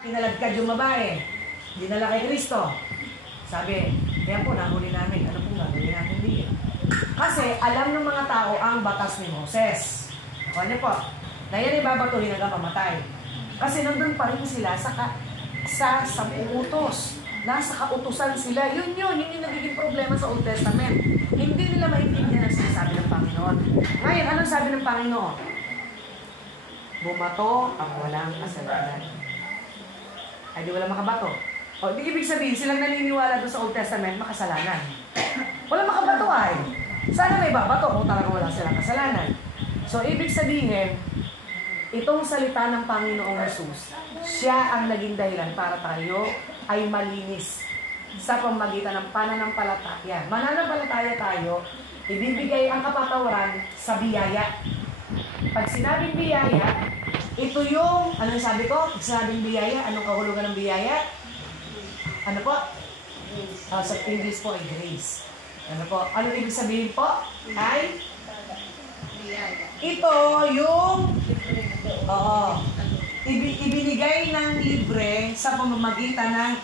Kinaladkad yung babae, dinala kay Kristo. Sabi, kaya po nahuli namin, ano pong gagawin natin din? Kasi alam ng mga tao ang batas ni Moses. Ako niyo po, na yan ibabatuhin hanggang mamatay. Kasi nandun pa rin sila sa utos. Nasa kautusan sila. Yun yung nagiging problema sa Old Testament. Hindi nila maintindihan ang sinasabi ng Panginoon. Ngayon, anong sabi ng Panginoon? Bumato ang walang kasalanan. Ay, di wala makabato. O, di ibig sabihin, silang naniniwala doon sa Old Testament, makasalanan. Wala makabato ay. Sana may babato kung talagang wala silang kasalanan. So, ibig sabihin, itong salita ng Panginoong Jesus, siya ang naging dahilan para tayo ay malinis sa pamagitan ng pananampalataya. Mananampalataya tayo, ibibigay ang kapatawaran sa biyaya. Pag sinabing biyaya, ito yung, anong sabi ko? Pag sinabing biyaya, anong kahulugan ng biyaya? Ano po? Sa English po ay grace. Ano po? Anong ibig sabihin po? Ay? Ito yung ibinigay ng libre sa pamamagitan ng